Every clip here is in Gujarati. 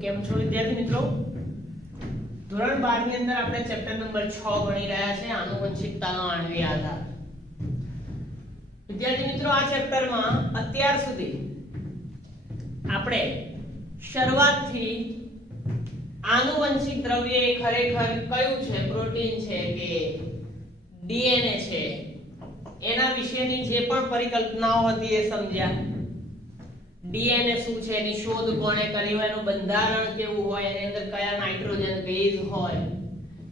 કેમ છો વિદ્યાર્થી મિત્રો? ધોરણ 12 ની અંદર આપણે ચેપ્ટર નંબર 6 ભણી રહ્યા છે આનુવંશિકતાનો આણ્વીય આધાર. વિદ્યાર્થી મિત્રો, આ ચેપ્ટરમાં અત્યાર સુધી આપણે શરૂઆતથી આનુવંશિક દ્રવ્ય એ ખરેખર કયું છે, પ્રોટીન છે કે ડીએનએ છે, એના વિશેની જે પણ પરિકલ્પનાઓ હતી એ સમજ્યા. ડીએનએ શું છે, એની શોધ કોણે કરી હોય, એનું બંધારણ કેવું હોય, એની અંદર કયા નાઇટ્રોજન બેઝ હોય,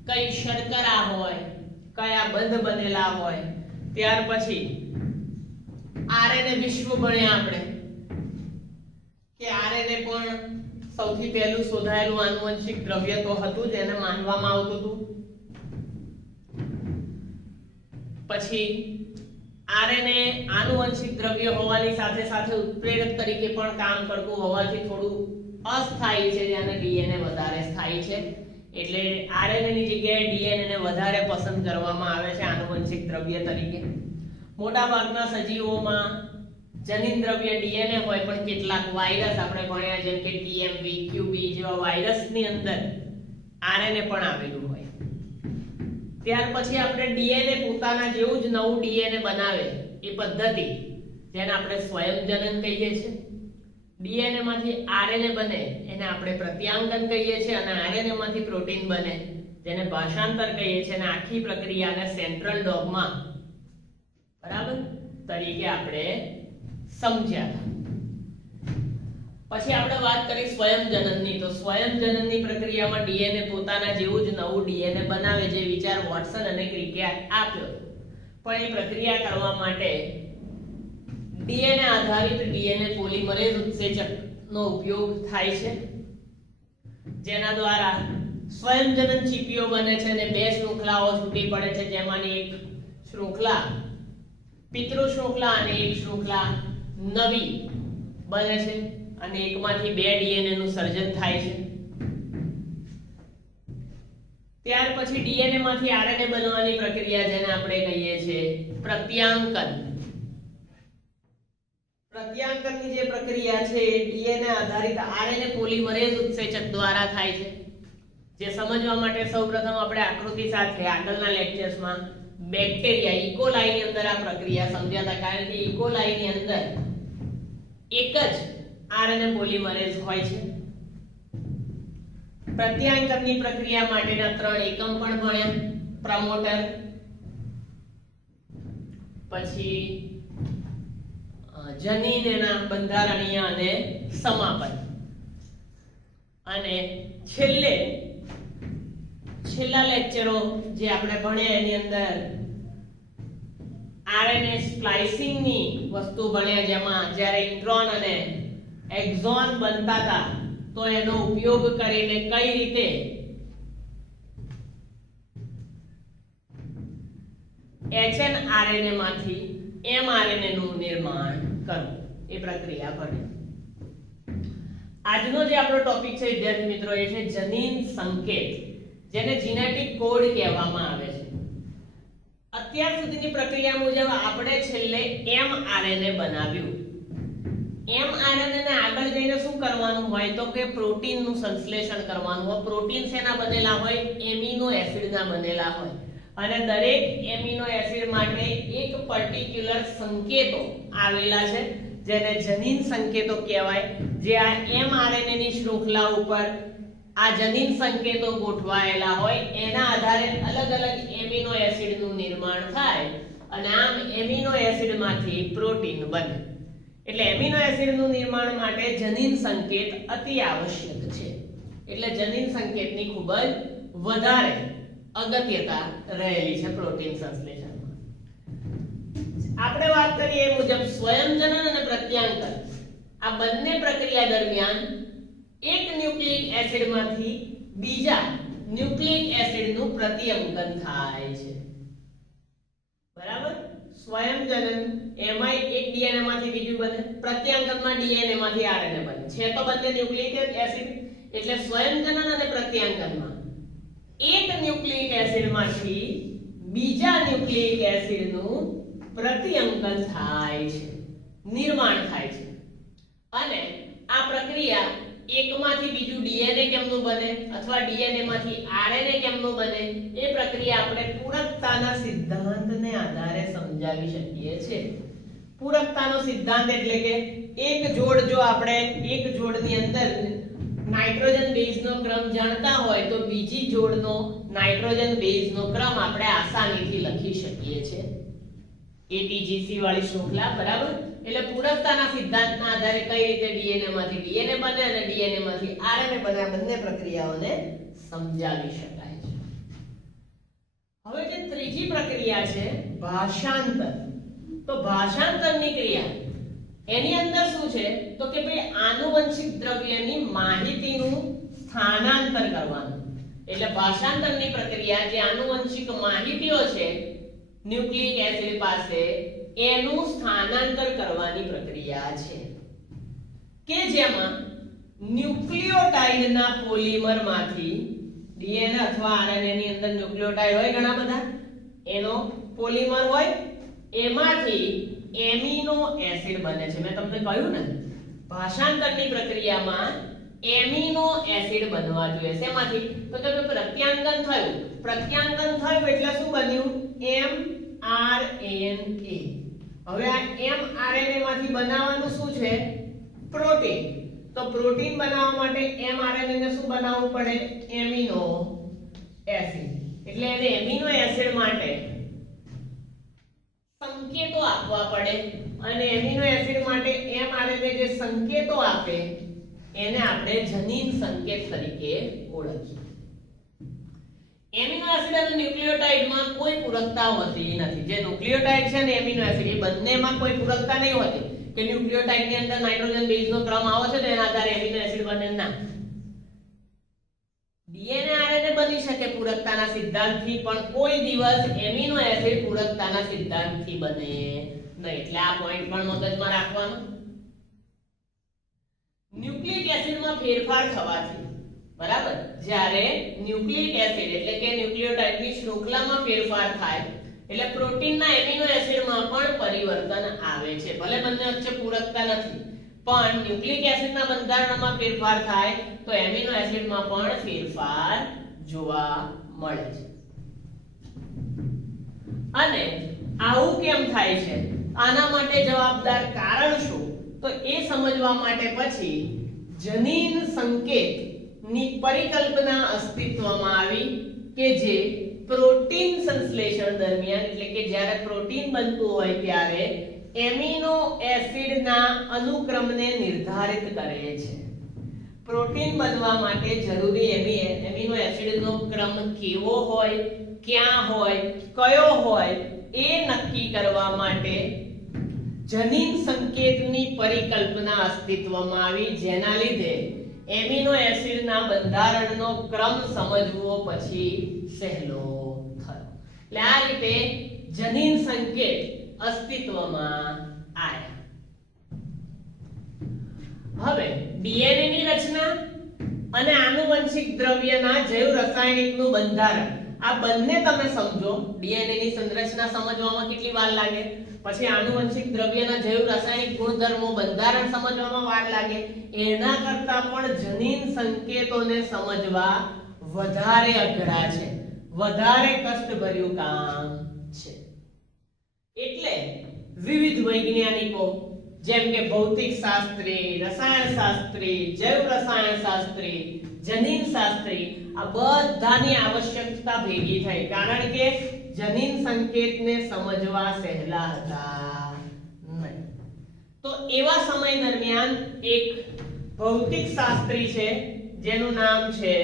કઈ શર્કરા હોય, કયા બંધ બનેલા હોય. ત્યાર પછી આરએનએ વિશ્વ ભણ્યા આપણે કે આરએનએ પણ સૌથી પહેલું શોધાયેલું આનુવંશિક દ્રવ્ય તો હતું જ, એને માનવામાં આવતું હતું. પછી આરએનએ આનુવંશિક દ્રવ્ય હોવાની સાથે સાથે ઉત્પ્રેરક તરીકે પણ કામ કરતું હોવાથી થોડું અસ્થાયી છે, જેને ડીએનએ વધારે સ્થાયી છે. એટલે આરએનએ ની જગ્યાએ ડીએનએ ને વધારે પસંદ કરવામાં આવે છે આનુવંશિક દ્રવ્ય તરીકે. મોટા ભાગના સજીવોમાં જનીન દ્રવ્ય ડીએનએ હોય, પણ કેટલાક વાયરસ આપણે ભણ્યા જેમ કે ટીએમવી, ક્યુબી જેવા વાયરસની અંદર આરએનએ પણ આવેલું હોય. ત્યાર પછી આપણે ડીએનએ પોતાના જેવું જ નવું ડીએનએ બનાવે એ પદ્ધતિ, જેને આપણે સ્વયંજનન કહીએ છીએ. ડીએનએ માંથી આરએનએ બને એને આપણે પ્રત્યાંગન કહીએ છીએ, અને આરએનએ માંથી પ્રોટીન બને જેને ભાષાંતર કહીએ છીએ. અને આખી પ્રક્રિયાને સેન્ટ્રલ ડોગમા બરાબર તરીકે આપણે સમજ્યા. પછી આપણે વાત કરી સ્વયંજનનની. તો સ્વયંજનનની પ્રક્રિયામાં ડીએનએ પોતાના જેવું જ નવું ડીએનએ બનાવે, જે વિચાર વોટસન અને ક્રિકે આપ્યો. પણ એ પ્રક્રિયા કરવા માટે ડીએનએ આધારિત ડીએનએ પોલિમરેઝ ઉત્સેચકનો ઉપયોગ થાય છે, જેના દ્વારા સ્વયંજનન ચીપીઓ બને છે અને બે શૃંખલાઓ છૂટી પડે છે, જેમાંની એક શૃંખલા પિતૃ શૃંખલા અને એક શૃંખલા નવી બને છે, અને એકમાંથી બે ડીએનએ નું સર્જન થાય છે. ત્યાર પછી ડીએનએ માંથી આરએનએ બનવાની પ્રક્રિયા, જેને આપણે કહીએ છીએ પ્રત્યાંકન. પ્રત્યાંકનની જે પ્રક્રિયા છે એ ડીએનએ આધારિત આરએનએ પોલિમરેઝ ઉત્સેચક દ્વારા થાય છે. જે સમજવા માટે સૌપ્રથમ આપણે આકૃતિ સાથે આગળના લેક્ચર્સમાં બેક્ટેરિયા ઇકોલાઈ ની અંદર આ પ્રક્રિયા સમજ્યા હતા, કારણ કે ઇકોલાઈ ની અંદર એક જ આરએનએ પોલિમરેઝ હોય છે. પ્રત્યાંકનની પ્રક્રિયા માટેના 3 એકમ પણ ભણ્યા: પ્રમોટર, પછી જનીન, એના બંધારણીય અને સમાપન, અને છેલ્લા લેક્ચરો જે આપણે ભણ્યા એની અંદર આરએનએ સ્પ્લાઇસિંગ ની વસ્તુ ભણ્યા, જેમાં જ્યારે ઇન્ટ્રોન અને એક્ઝોન બનતા હતા તો એનો ઉપયોગ કરીને કઈ રીતે એચએનઆરએનએ માંથી એમઆરએનએ નું નિર્માણ કરવું, એ પ્રક્રિયા ભણી. આજનો જે આપણો ટોપિક છે વિદ્યાર્થી મિત્રો, એ છે જનીન સંકેત, જેને જીનેટિક કોડ કહેવામાં આવે છે. અત્યાર સુધીની પ્રક્રિયા મુજબ આપણે છેલ્લે એમઆરએનએ બનાવ્યું. એમઆરએનએ ને આગળ જઈને શું કરવાનું હોય તો કે પ્રોટીનનું સંશ્લેષણ કરવાનું હોય. પ્રોટીન શેના બનેલા હોય? એમિનો એસિડના બનેલા હોય, અને દરેક એમિનો એસિડ માટે એક પર્ટિક્યુલર સંકેતો આવેલા છે, જેને જનીન સંકેતો કહેવાય. જે આ એમઆરએનએ ની શૃંખલા ઉપર આ જનીન સંકેતો ગોઠવાયેલા હોય, એના આધારે અલગ અલગ એમિનો એસિડનું નિર્માણ થાય, અને આમ એમિનો એસિડમાંથી પ્રોટીન બને. એટલે એમિનો એસિડનું નિર્માણ માટે જનીન સંકેત અતિ આવશ્યક છે. એટલે જનીન સંકેતની ખૂબ જ વધારે અગત્યતા રહેલી છે પ્રોટીન સંશ્લેષણમાં. આપણે વાત કરીએ એ મુજબ સ્વયંજનન અને પ્રત્યાંકન, આ બંને પ્રક્રિયા દરમિયાન એક ન્યુક્લિક એસિડમાંથી બીજા ન્યુક્લિક એસિડનું પ્રત્યંકન થાય છે. બરાબર? સ્વયંજનન એમાં એક ડીએનએ માંથી બીજું બને, પ્રત્યાંકનમાં ડીએનએ માંથી આરએનએ બને. છે તો બંને ન્યુક્લિક એસિડ, એટલે સ્વયંજનન અને પ્રત્યાંકનમાં એક ન્યુક્લિક એસિડમાંથી બીજા ન્યુક્લિક એસિડનું પ્રત્યંકન થાય છે, નિર્માણ થાય છે. અને આ પ્રક્રિયા એકમાંથી બીજું ડીએનએ કેમનું બને અથવા ડીએનએ માંથી આરએનએ કેમનું બને એ પ્રક્રિયા આપણે પૂરકતાના સિદ્ધાંતને આધારે સમજાવી શકીએ છીએ. પૂરકતાનો સિદ્ધાંત એટલે કે એક જોડ જો આપણે એક જોડની અંદર નાઇટ્રોજન બેઝનો ક્રમ જાણતા હોય તો બીજી જોડનો નાઇટ્રોજન બેઝનો ક્રમ આપણે આસાનીથી લખી શકીએ છીએ. એટીજીસી વાળી શૃંખલા, બરાબર. એટલે પૂરકતાના સિદ્ધાંતના આધારે કઈ રીતે ડીએનએ માંથી ડીએનએ બને અને ડીએનએ માંથી આરએનએ બને આ બંને પ્રક્રિયાઓને સમજાવી શકાય છે. હવે જે ત્રીજી પ્રક્રિયા છે ભાષાંતર. તો ભાષાંતરની ક્રિયા એની અંદર શું છે તો કે ભાઈ આનુવંશિક દ્રવ્યની માહિતીનું સ્થાનાંતર કરવાનું. એટલે ભાષાંતરની પ્રક્રિયા જે આનુવંશિક માહિતીઓ છે ન્યુક્લિક એસિડ પાસે એનું સ્થાનાંતર કરવાની પ્રક્રિયા છે કે જેમાં ન્યુક્લિયોટાઇડના પોલિમરમાંથી ડીએનએ અથવા આરએનએ ની અંદર ન્યુક્લિયોટાઇડ હોય ઘણા બધા, એનો પોલિમર હોય, એમાંથી એમિનો એસિડ બને છે. મેં તમને કહ્યું ને ભાષાંતરની પ્રક્રિયામાં એમિનો એસિડ બનવા જોઈએ. શેમાંથી? તો કે પ્રત્યાંગન થયું. પ્રત્યાંગન થયું એટલે શું બન્યું? mRNA. હવે આ mRNA માંથી બનાવવાનું શું છે? પ્રોટીન. તો પ્રોટીન બનાવવા માટે mRNA ને શું બનાવવું પડે? Amino acid. એટલે એને એમિનો એસિડ માટે સંકેતો આપવા પડે અને એમિનો એસિડ માટે mRNA જે સંકેતો આપે એને આપણે જનીન સંકેત તરીકે ઓળખીએ. એમિનો એસિડ અને ન્યુક્લિયોટાઇડમાં કોઈ પૂરકતા હોતી નથી. જે ન્યુક્લિયોટાઇડ છે ને એમિનો એસિડ એ બંનેમાં કોઈ પૂરકતા નહીં હોતી કે ન્યુક્લિયોટાઇડની અંદર નાઇટ્રોજન બેઝનો ક્રમ આવો છે તો એના આધારે એમિનો એસિડ બને ના. ડીએનએ આરએનએ બની શકે પૂરકતાના સિદ્ધાંતથી પણ કોઈ દિવસ એમિનો એસિડ પૂરકતાના સિદ્ધાંતથી બને નહીં. એટલે આ પોઈન્ટ પણ મગજમાં રાખવાનો. ન્યુક્લિક એસિડમાં ફેરફાર થવાથી, બરાબર, જ્યારે ન્યુક્લિક એસિડ એટલે કે ન્યુક્લિયોટાઇડની શૃંખલામાં ફેરફાર થાય એટલે પ્રોટીનના એમિનો એસિડમાં પણ પરિવર્તન આવે છે. ભલે બંને વચ્ચે પૂરકતા નથી પણ ન્યુક્લિક એસિડના બંધારણમાં ફેરફાર થાય તો એમિનો એસિડમાં પણ ફેરફાર જોવા મળે છે. અને આવું કેમ થાય છે? આના માટે જવાબદાર કારણ શું? તો એ સમજવા માટે પછી જનીન સંકેત ની પરિકલ્પના અસ્તિત્વમાં આવી કે જે પ્રોટીન સંશ્લેષણ દરમિયાન એટલે કે જ્યારે પ્રોટીન બનતું હોય ત્યારે એમિનો એસિડના અનુક્રમને નિર્ધારિત કરે છે. પ્રોટીન બનવા માટે જરૂરી એમિનો એસિડનો ક્રમ કેવો હોય, ક્યાં હોય, કયો હોય એ નક્કી કરવા માટે જનીન સંકેતની પરિકલ્પના અસ્તિત્વમાં આવી, જેના લીધે એમિનો એસિડના બંધારણનો ક્રમ સમજવો પછી સહેલો થયો. એટલે આ રીતે જનીન સંકેત અસ્તિત્વમાં આવ્યા. હવે ડીએનએ ની રચના અને આનુવંશિક દ્રવ્યના જૈવ રાસાયણિકનું બંધારણ આ બંને તમે સમજો. ડીએનએ ની સંરચના સમજવામાં કેટલી વાર લાગે, પછી આનુવંશિક દ્રવ્યના જૈવ રાસાયણિક ગુણધર્મો બંધારણ સમજવામાં વાર લાગે. એના કરતા પણ જનીન સંકેતોને સમજવા વધારે અઘરા છે, વધારે કષ્ટભર્યું કામ છે. એટલે વિવિધ વૈજ્ઞાનિકો જેમ કે ભૌતિક શાસ્ત્રી, રસાયણ શાસ્ત્રી, જૈવ રસાયણ શાસ્ત્રી, જનીન શાસ્ત્રી આ બધાની આવશ્યકતા ભેગી થઈ, કારણ કે જનીન સંકેતને સમજવા સહેલા હતા નહીં. તો એવા સમય દરમિયાન એક ભૌતિક શાસ્ત્રી છે જેનું નામ છે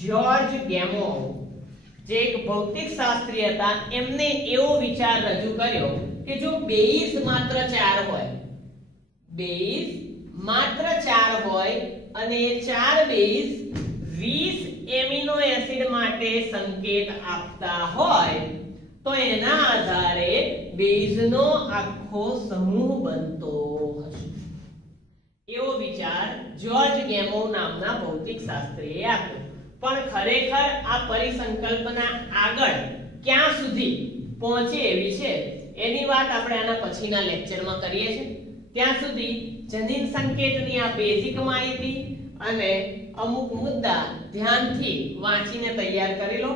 જ્યોર્જ ગેમોવ, જે એક ભૌતિક શાસ્ત્રી હતા. એમને એવો વિચાર રજૂ કર્યો કે જો બેઝ માત્ર 4 હોય, બેઝ માત્ર 4 હોય અને એ 4 બેઝ 20 એમિનો એસિડ માટે સંકેત આપતા હોય તો એના આધારે બેઝનો આખો સમૂહ બનતો હશે. એવો વિચાર જ્યોર્જ ગેમોવ નામના ભૌતિક શાસ્ત્રીએ આપ્યો. પણ ખરેખર આ પરિસંકલ્પના આગળ ક્યાં સુધી પહોંચે એવી છે એની વાત આપણે આના પછીના લેક્ચરમાં કરીએ છીએ. ત્યાં સુધી જનીન સંકેતની આ બેઝિક માહિતી અને અમુક મુદ્દા ધ્યાનથી વાંચીને તૈયાર કરી લો.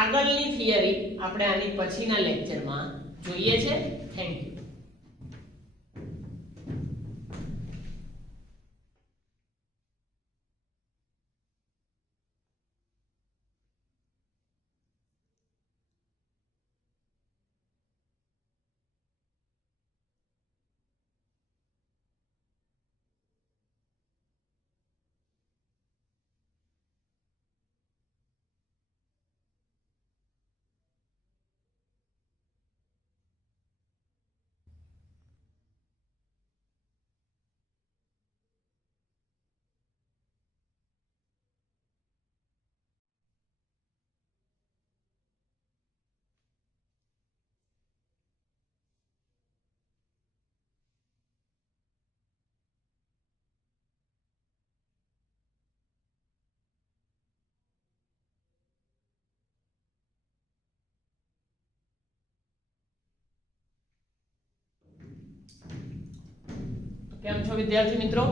આગળની થિયરી આપણે આની પછીના લેક્ચરમાં જોઈએ છે. Thank you. કેમ છો વિદ્યાર્થી મિત્રો?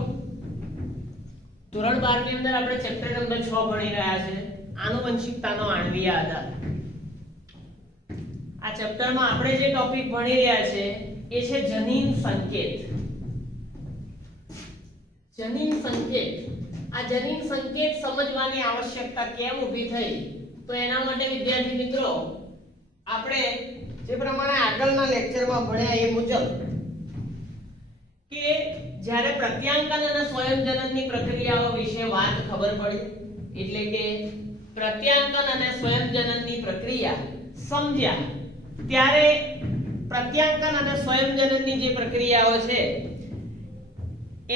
ધોરણ 12 ની અંદર આપણે ચેપ્ટર નંબર 6 ભણી રહ્યા છે, આનુવંશિકતાનો આણ્વીય આધાર. આ ચેપ્ટરમાં આપણે જે ટોપિક ભણી રહ્યા છે એ છે જનીન સંકેત. જનીન સંકેત, આ જનીન સંકેત સમજવાની આવશ્યકતા કેમ ઊભી થઈ? તો એના માટે વિદ્યાર્થી મિત્રો આપણે જે પ્રમાણે આગળના લેક્ચરમાં ભણ્યા એ મુજબ કે જ્યારે પ્રત્યાંકન અને સ્વયંજનનની પ્રક્રિયાઓ વિશે વાત ખબર પડી, એટલે કે પ્રત્યાંકન અને સ્વયંજનનની પ્રક્રિયા સમજ્યા, ત્યારે પ્રત્યાંકન અને સ્વયંજનનની જે પ્રક્રિયાઓ છે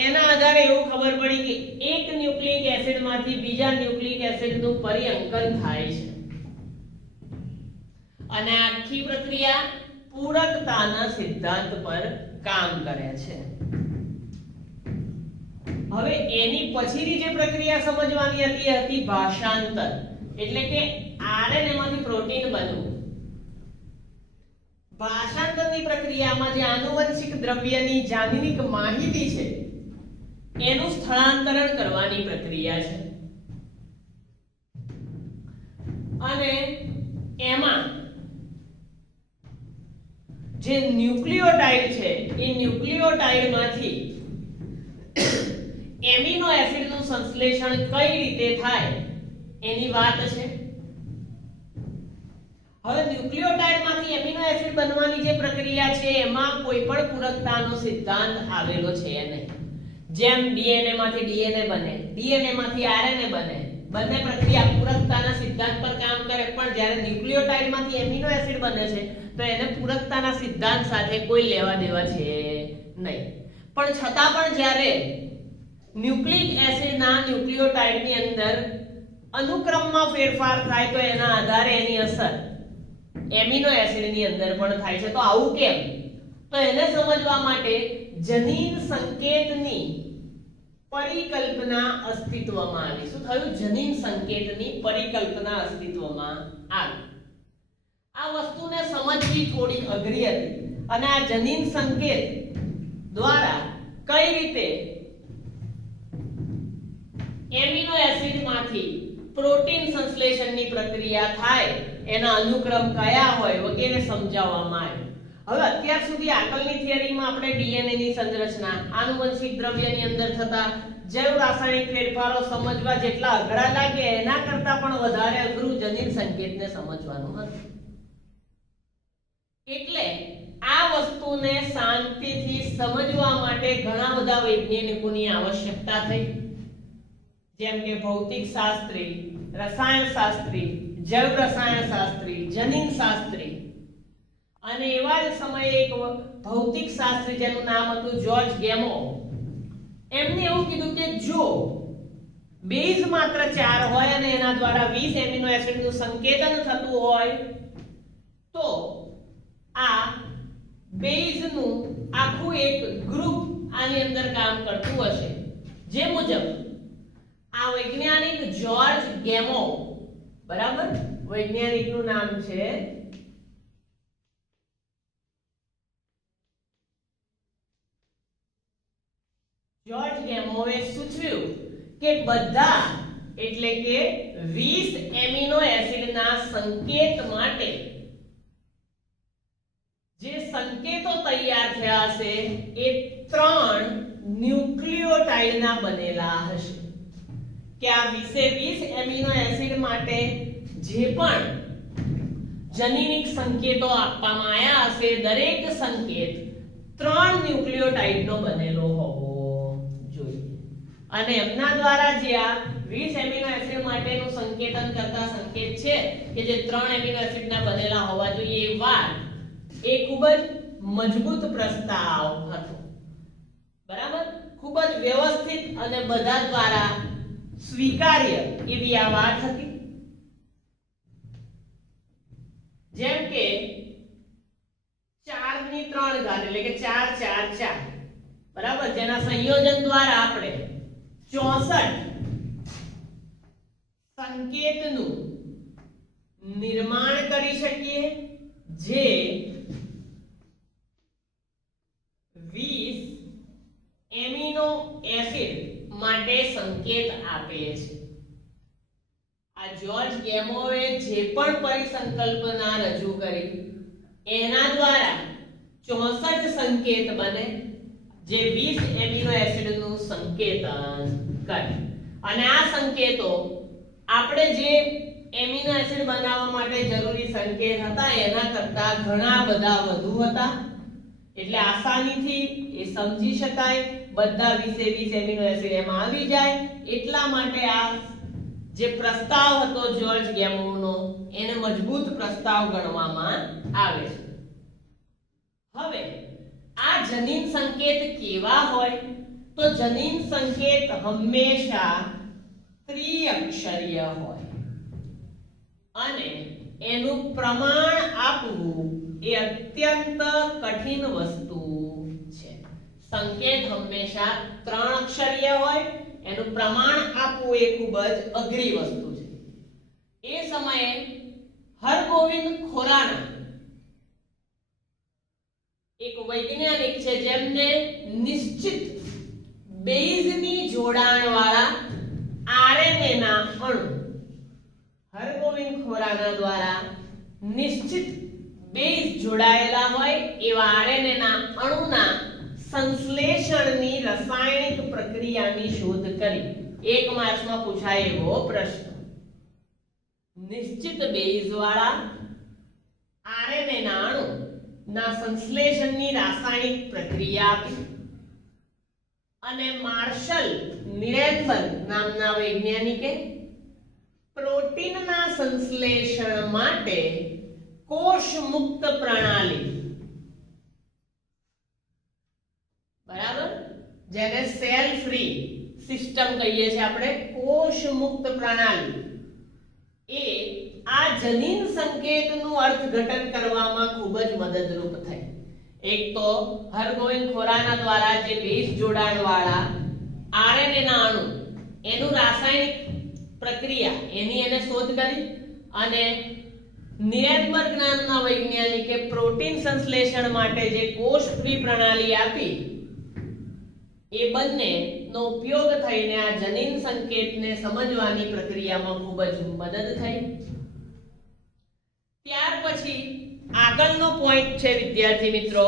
એના આધારે એવું ખબર પડી કે એક ન્યુક્લિક એસિડમાંથી બીજા ન્યુક્લિક એસિડનું પરિઅંકન થાય છે અને આખી પ્રક્રિયા પૂરકતાના સિદ્ધાંત પર કામ કરે છે. હવે એની પછીની જે પ્રક્રિયા સમજવાની હતી એ હતી ભાષાંતર, એટલે કે આરએનએ માંથી પ્રોટીન બનવું. ભાષાંતરની પ્રક્રિયામાં જે આનુવંશિક દ્રવ્યની જાનનિક માહિતી છે એનું સ્થળાંતરણ કરવાની પ્રક્રિયા છે અને એમાં જે ન્યુક્લિયોટાઇડ છે એ ન્યુક્લિયોટાઇડમાંથી એમિનો એસિડનું સંશ્લેષણ કઈ રીતે થાય એની વાત છે. હવે ન્યુક્લિયોટાઇડમાંથી એમિનો એસિડ બનવાની જે પ્રક્રિયા છે એમાં કોઈ પણ પૂરકતાનો સિદ્ધાંત આવેલો છે નહીં. જેમ ડીએનએ માંથી ડીએનએ બને, ડીએનએ માંથી આરએનએ બને, બંને પ્રક્રિયા પૂરકતાના સિદ્ધાંત પર કામ કરે, પણ જ્યારે ન્યુક્લિયોટાઇડમાંથી એમિનો એસિડ બને છે તો એને પૂરકતાના સિદ્ધાંત સાથે કોઈ લેવા દેવા છે નહીં. પણ છતાં પણ જ્યારે ન્યુક્લિક એસિડના ન્યુક્લિયોટાઇડની અંદર અનુક્રમમાં ફેરફાર થાય તો એના આધારે એની અસર એમિનો એસિડની અંદર પણ થાય છે. તો આવું કેમ? તો એને સમજવા માટે જનીન સંકેતની પરિકલ્પના અસ્તિત્વમાં આવી. શું થયું? જનીન સંકેતની પરિકલ્પના અસ્તિત્વમાં આવી. આ વસ્તુને સમજવી થોડી અઘરી હતી અને આ જનીન સંકેત દ્વારા કઈ રીતે એમિનો એસિડમાંથી પ્રોટીન સંશ્લેષણની પ્રક્રિયા થાય, એના અનુક્રમ કયા હોય વગેરે સમજાવવામાં આવ્યું. હવે અત્યાર સુધી આગળની થિયરીમાં આપણે ડીએનએ ની સંરચના, આનુવંશિક દ્રવ્યની અંદર થતા જૈવ રાસાયણિક ફેરફારો સમજવા જેટલા અઘરા લાગે એના કરતા પણ વધારે અઘરું જનીન સંકેતને સમજવાનું હતું. એટલે આ વસ્તુને શાંતિથી સમજવા માટે ઘણા બધા વૈજ્ઞાનિકોની આવશ્યકતા થઈ, જેમ કે ભૌતિક શાસ્ત્રી, રસાયણ શાસ્ત્રી, જૈવ રસાયણ શાસ્ત્રી, જનીન શાસ્ત્રી. અને એવા જ સમયે એક ભૌતિક શાસ્ત્રી જેનું નામ હતું જ્યોર્જ ગેમો, એમને એવું કીધું કે જો બેઝ માત્ર 4 હોય અને એના દ્વારા 20 એમિનો એસિડનું સંકેતન થતું હોય તો આ બેઝનું આખું એક ગ્રુપ આની અંદર કામ કરતું હશે. જે મુજબ આ વૈજ્ઞાનિક જ્યોર્જ ગેમો, બરાબર, વૈજ્ઞાનિકનું નામ છે જ્યોર્જ ગેમોએ સૂચવ્યું કે બધા એટલે કે 20 એમિનો એસિડના સંકેત માટે જે સંકેતો તૈયાર થયા હશે એ 3 ન્યુક્લિયોટાઇડના બનેલા હશે કે આ 20 એમિનો એસિડ માટે જે પણ જનીનિક સંકેતો આપવામાં આવ્યા હશે દરેક સંકેત 3 ન્યુક્લિયોટાઇડનો બનેલો હોવો જોઈએ અને એમના દ્વારા જે આ 20 એમિનો એસિડ માટેનું સંકેતન કરતા સંકેત છે કે જે 3 એમિનો એસિડના બનેલા હોવા જોઈએ એ વાત એ ખૂબ જ મજબૂત પ્રસ્તાવ હતો બરાબર ખૂબ જ વ્યવસ્થિત અને બધા દ્વારા સ્વીકાર્ય એવી આ વાત હતી જેમ કે 4 ની 3 ઘાત એટલે કે 4 4 4 બરાબર જેના સંયોજન દ્વારા આપણે 64 સંકેતનું નિર્માણ કરી શકીએ જે 20 એમિનો એસિડ માટે સંકેત આપે છે આ જ્યોર્જ ગેમોવે જે પણ પરિસંકલ્પના રજૂ કરી એના દ્વારા 64 સંકેત બને જે 20 એમિનો એસિડનું સંકેતન કરે અને આ સંકેતો આપણે જે એમિનો એસિડ બનાવવા માટે જરૂરી સંકેત હતા એના કરતા ઘણા બધા વધુ હતા એટલે આસાનીથી એ સમજી શકાય બધા 20 એમિનો એસિડ એમાં આવી જાય એટલા માટે આ જે પ્રસ્તાવ હતો જ્યોર્જ ગેમોવનો એને મજબૂત પ્રસ્તાવ ગણવામાં આવે છે હવે આ જનીન સંકેત કેવા હોય તો જનીન સંકેત હંમેશા ત્રિઅક્ષરીય હોય અને એનું પ્રમાણ આપવું એ અત્યંત કઠિન વસ્તુ છે સંકેત હંમેશા 3 અક્ષરીય હોય એનું પ્રમાણ આપવું એ ખૂબ જ અઘરી વસ્તુ છે એ સમયે હરગોવિંદ ખોરાના એક વૈજ્ઞાનિક છે જેમને નિશ્ચિત બેઝની જોડાણવાળા આરએનએ ના અણુ હરગોવિંદ ખોરાના દ્વારા નિશ્ચિત બેઝ જોડાયેલા હોય એવા આરએનએ ના અણુના સંશ્લેષણની રાસાયણિક પ્રક્રિયાની શોધ કરી 1 માર્ક્સમાં પૂછાય એવો પ્રશ્ન નિશ્ચિત બેઝ વાળા આરએનએ ના અણુ ના સંશ્લેષણની રાસાયણિક પ્રક્રિયા આપી અને માર્શલ નિરેનબર્ગ નામના વૈજ્ઞાનિકે પ્રોટીનના સંશ્લેષણ માટે કોષ મુક્ત પ્રણાલી બરાબર જેને સેલ ફ્રી સિસ્ટમ કહીએ છીએ આપણે કોષ મુક્ત પ્રણાલી એ આ જનીન સંકેતનું અર્થઘટન કરવામાં ખૂબ જ મદદરૂપ થઈ એક તો હરગોવિંદ ખોરાના દ્વારા જે બેઝ જોડાણ વાળા આરએનએ ના અણુ એનું રાસાયણિક પ્રક્રિયા એની એને શોધ કરી અને નિરેનબર્ગ નામના વૈજ્ઞાનિકે પ્રોટીન સંશ્લેષણ માટે જે કોષ ફ્રી પ્રણાલી આપી એ બંનેનો ઉપયોગ થઈને આ જનીન સંકેતને સમજવાની પ્રક્રિયામાં ખૂબ જ મદદ થઈ ત્યાર પછી આગળનો પોઈન્ટ છે વિદ્યાર્થી મિત્રો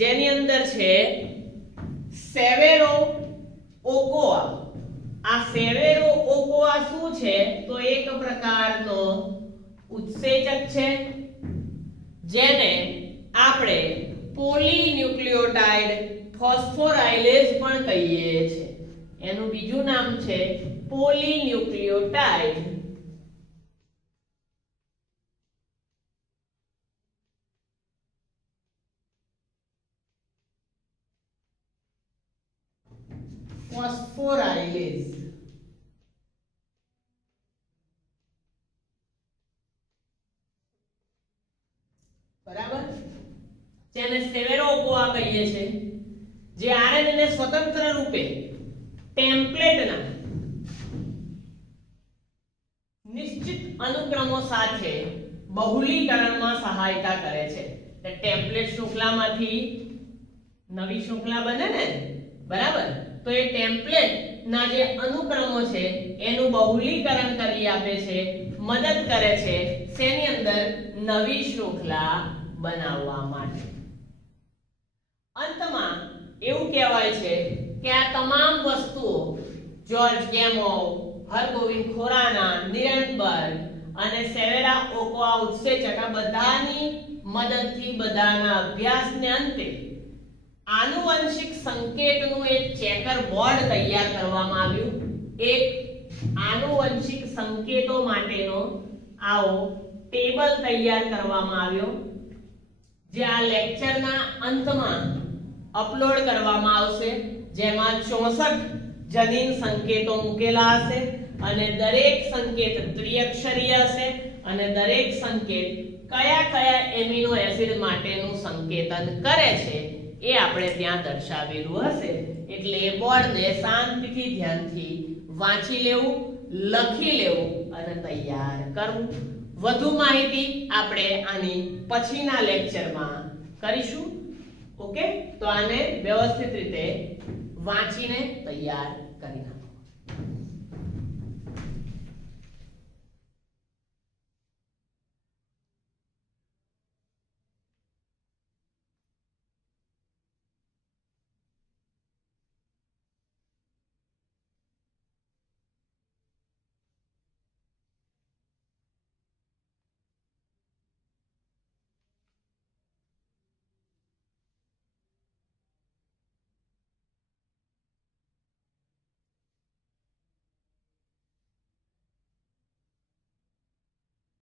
જેની અંદર છે સેવેરો ઓકોઆ આ સેવેરો ઓકોઆ શું છે તો એક પ્રકારનો ઉત્સેચક છે જેને આપણે પોલીન્યુક્લિયોટાઇડ ફોસ્ફોરાયલેઝ પણ કહીએ છીએ એનું બીજું નામ છે પોલીન્યુક્લિયોટાઇડ ફોસ્ફોરાયલેઝ બરાબર જેને સેવેરોકોઆ કહીએ છીએ જે આરએનએ ને સ્વતંત્ર રૂપે ટેમ્પલેટના નિશ્ચિત અનુક્રમો સાથે બહુલીકરણમાં સહાયતા કરે છે એટલે ટેમ્પલેટ શૃંખલામાંથી નવી શૃંખલા બને ને બરાબર તો એ ટેમ્પલેટ ના જે અનુક્રમો છે એનું બહુલીકરણ કરી આપે છે, મદદ કરે છે શેની અંદર? નવી શૃંખલા બનાવવા માટે. અંતમાં એવું કહેવાય છે કે આ તમામ વસ્તુઓ જ્યોર્જ ગેમોવ, હરગોવિંદ ખોરાના, નિરનબર્ગ અને સેવેરા ઓકોઆ ઉત્સેચક આ બધાની મદદથી, બધાના અભ્યાસને અંતે આનુવંશિક સંકેતનું એક ચેકર બોર્ડ તૈયાર કરવામાં આવ્યું. એક આનુવંશિક સંકેતો માટેનો આવો ટેબલ તૈયાર કરવામાં આવ્યો, જે આ લેક્ચરના અંતમાં અપલોડ કરવામાં આવશે, જેમાં 64 જનીન સંકેતો મૂકેલા હશે અને દરેક સંકેત ત્રિઅક્ષરીય હશે અને દરેક સંકેત કયા કયા એમિનો એસિડ માટેનું સંકેતન કરે છે એ આપણે ત્યાં દર્શાવેલું હશે. એટલે એ બોર્ડને શાંતિથી ધ્યાનથી વાંચી લેવું, લખી લેવું અને તૈયાર કરવું. વધુ માહિતી આપણે આની પછીના લેક્ચરમાં કરીશું. ઓકે, તો આને વ્યવસ્થિત રીતે વાંચીને તૈયાર કરી નાખો.